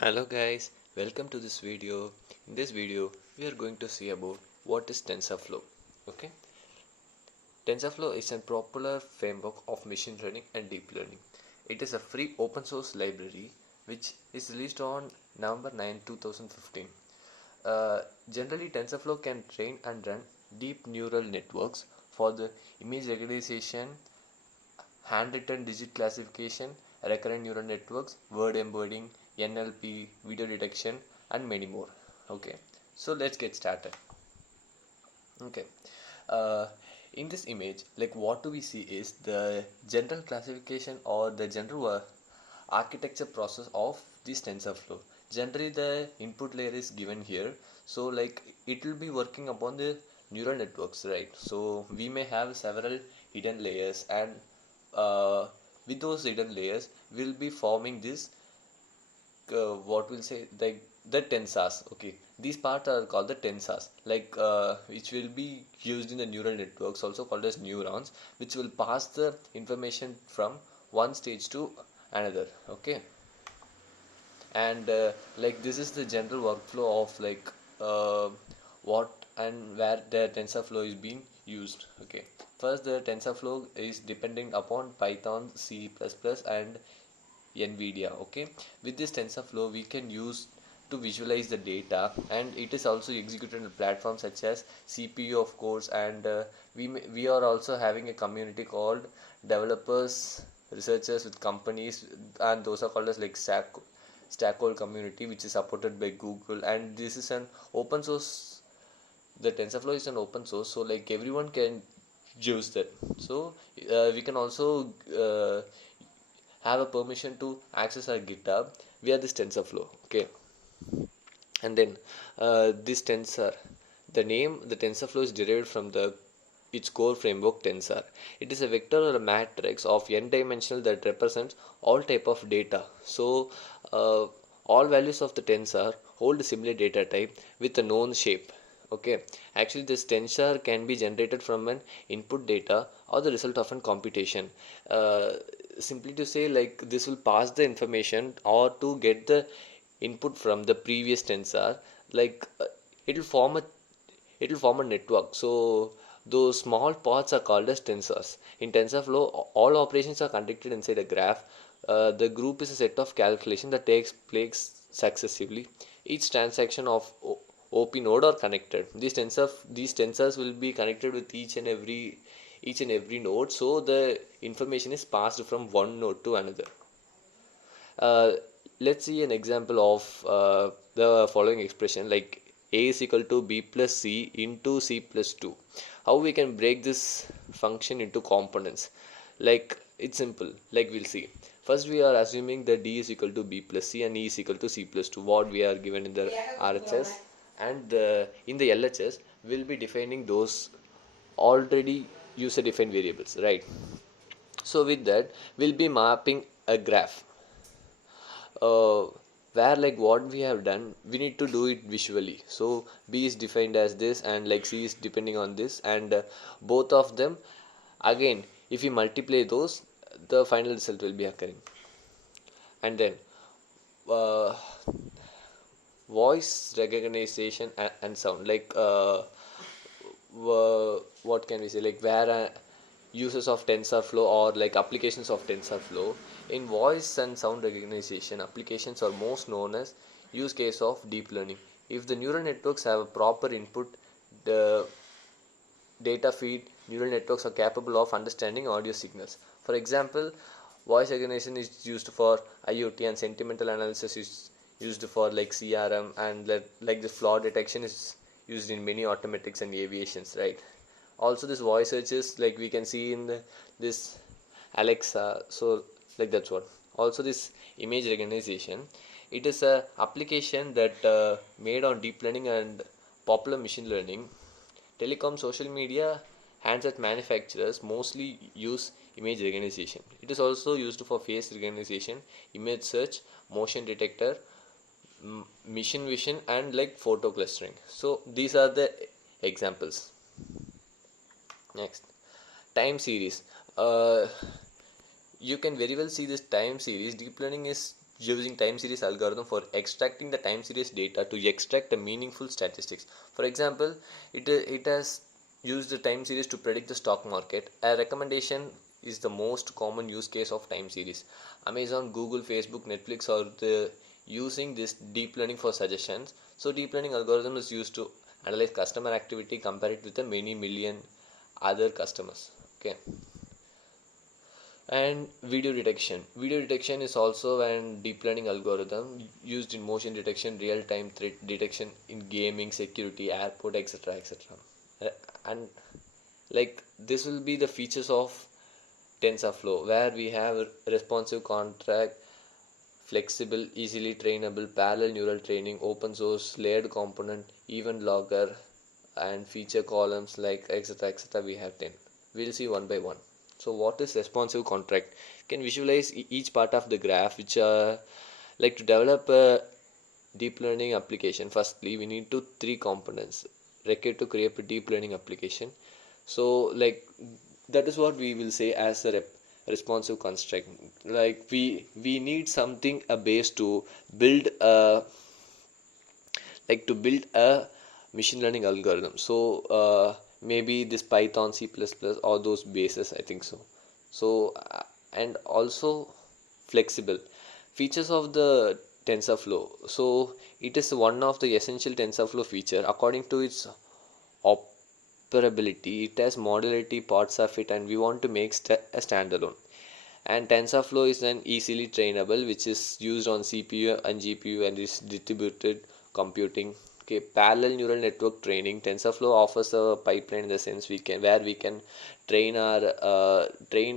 Hello guys, welcome to this video. In this video, we are going to see about what is TensorFlow. Okay, TensorFlow is a popular framework of machine learning and deep learning. It is a free open source library which is released on November 9, 2015. Generally, TensorFlow can train and run deep neural networks for the image recognition, handwritten digit classification, recurrent neural networks, word embedding, NLP, video detection, and many more. Okay, so let's get started. Okay, uh, in this image, like what do we see is the general classification or the general architecture process of this TensorFlow. Generally, the input layer is given here, so like it will be working upon the neural networks, right? So we may have several hidden layers, and uh, with those hidden layers, we'll be forming this what we'll say like the tensors. Okay, these parts are called the tensors, like which will be used in the neural networks, also called as neurons, which will pass the information from one stage to another. Okay, and like this is the general workflow of like what and where the TensorFlow is being used. Okay, first the TensorFlow is depending upon Python, C++, and NVIDIA. Okay, with this TensorFlow we can use to visualize the data, and it is also executed on platforms such as CPU of course, and we are also having a community called developers, researchers with companies, and those are called as like stakeholder community, which is supported by Google, and this is an open source. The TensorFlow is an open source, so like everyone can use that. So we can also have a permission to access our GitHub via this TensorFlow. Okay, and then this tensor, the name the TensorFlow is derived from the its core framework tensor. It is a vector or a matrix of n dimensional that represents all type of data. So all values of the tensor hold a similar data type with a known shape. Okay, actually this tensor can be generated from an input data or the result of a computation. uh, Simply to say, like this will pass the information or to get the input from the previous tensor, like it will form a network. So those small parts are called as tensors. In TensorFlow, all operations are conducted inside a graph. The group is a set of calculation that takes place successively. Each transaction of OP node are connected. These tensors will be connected with each and every node. So the information is passed from one node to another. Uh, let's see an example of the following expression, like a is equal to b plus c into c plus 2. How we can break this function into components? Like it's simple, like we'll see. First we are assuming that d is equal to b plus c and e is equal to c plus 2, what we are given in the RHS, and in the LHS we'll be defining those already user defined variables, right? So with that we'll be mapping a graph, uh, where like what we have done, we need to do it visually. So b is defined as this, and like c is depending on this, and both of them, again if we multiply those, the final result will be occurring. And then uh, voice recognition and sound, like what can we say, like where uses of TensorFlow or like applications of TensorFlow in voice and sound recognition applications are most known as use case of deep learning. If the neural networks have a proper input, the data feed, neural networks are capable of understanding audio signals. For example, voice recognition is used for IoT, and sentimental analysis is used for like CRM, and like the flaw detection is used in many automatics and aviations, right? Also this voice searches, like we can see in this Alexa. So like that's what. Also this image recognition, it is a application that made on deep learning and popular machine learning. Telecom, social media, handset manufacturers mostly use image recognition. It is also used for face recognition, image search, motion detector, mission vision, and like photo clustering. So these are the examples. Next, time series. You can very well see this time series. Deep learning is using time series algorithm for extracting the time series data to extract a meaningful statistics. For example, it has used the time series to predict the stock market. A recommendation is the most common use case of time series. Amazon, Google, Facebook, Netflix are the using this deep learning for suggestions. So deep learning algorithm is used to analyze customer activity, compare it with the many million other customers. Okay. And video detection is also an deep learning algorithm used in motion detection, real time threat detection in gaming, security, airport, etc, etc. And like this will be the features of TensorFlow, where we have responsive contract, flexible, easily trainable, parallel neural training, open source, layered component, event logger, and feature columns, like etc etc. We have 10. We'll see one by one. So what is responsive contract? You can visualize each part of the graph, which like to develop a deep learning application. Firstly, we need to three components required to create a deep learning application. So like that is what we will say as a responsive construct. Like we need something, a base to build a, like to build a machine learning algorithm. So maybe this Python, C++, or those bases, I think so. So and also flexible features of the TensorFlow. So it is one of the essential TensorFlow feature. According to its operability, it has modularity parts of it, and we want to make a standalone. And TensorFlow is an easily trainable, which is used on CPU and GPU and is distributed computing. Okay, parallel neural network training. TensorFlow offers a pipeline in the sense we can train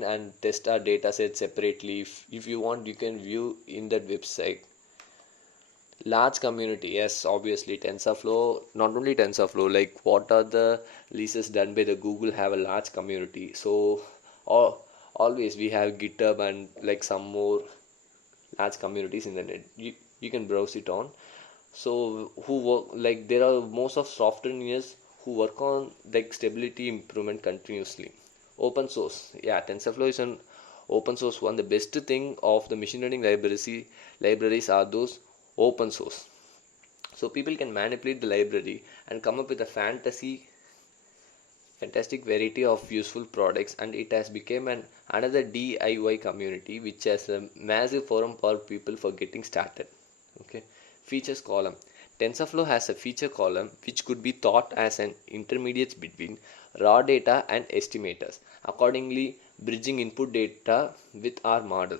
and test our data set separately. If you want, you can view in that website. Large community, yes, obviously TensorFlow. Not only TensorFlow, like what are the releases done by the Google have a large community. So always we have GitHub and like some more large communities in the net. You can browse it on. So who work, like there are most of software engineers who work on like stability improvement continuously. Open source, yeah, TensorFlow is an open source one. The best thing of the machine learning libraries are those open source. So people can manipulate the library and come up with a fantastic variety of useful products, and it has become another DIY community which has a massive forum for people for getting started. Okay, features column. TensorFlow has a feature column which could be thought as an intermediate between raw data and estimators, accordingly bridging input data with our model.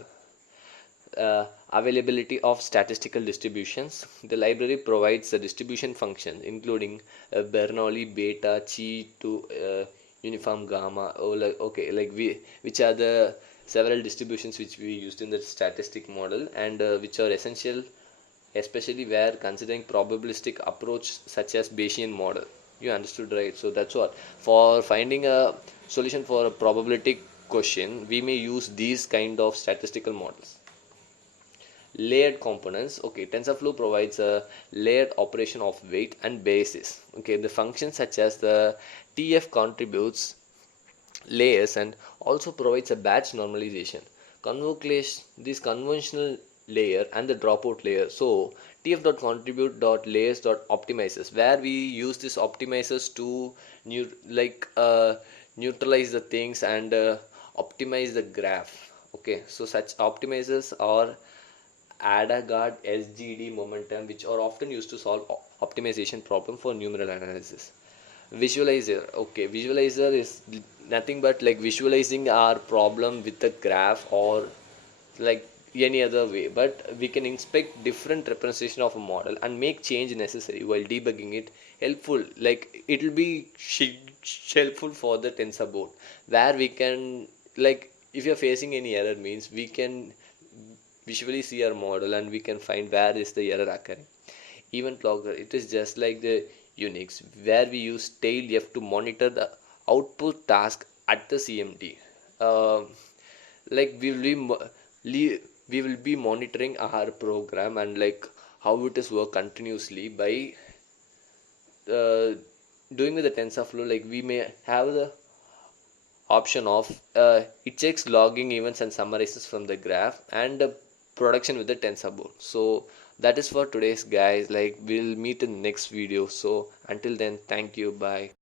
Availability of statistical distributions. The library provides the distribution functions including Bernoulli, beta, chi to uniform gamma. Oh, like okay, like which are the several distributions which we used in the statistic model, and which are essential, especially where considering probabilistic approach such as Bayesian model. You understood, right? So that's what, for finding a solution for a probabilistic question, we may use these kind of statistical models. Layered components. Okay, TensorFlow provides a layered operation of weight and basis. Okay, the functions such as the TF contributes layers and also provides a batch normalization, convolation this conventional layer and the dropout layer. So tf.contribute.layers.optimizers, where we use this optimizers to neutralize the things and optimize the graph. Okay, so such optimizers are AdaGuard, SGD, momentum, which are often used to solve optimization problem for numeral analysis. Visualizer. Okay, visualizer is nothing but like visualizing our problem with a graph or like any other way, but we can inspect different representation of a model and make change necessary while debugging it. Helpful, like it will be helpful for the tensor board, where we can, like if you're facing any error, means we can visually see our model and we can find where is the error occurring. Event logger, it is just like the Unix, where we use tail F to monitor the output task at the CMD. Like we will be monitoring our program and like how it is work continuously by uh, doing with the TensorFlow. Like we may have the option of it checks logging events and summarizes from the graph, and production with the tensor board. So that is for today's guys. Like, we'll meet in the next video. So until then, thank you, bye.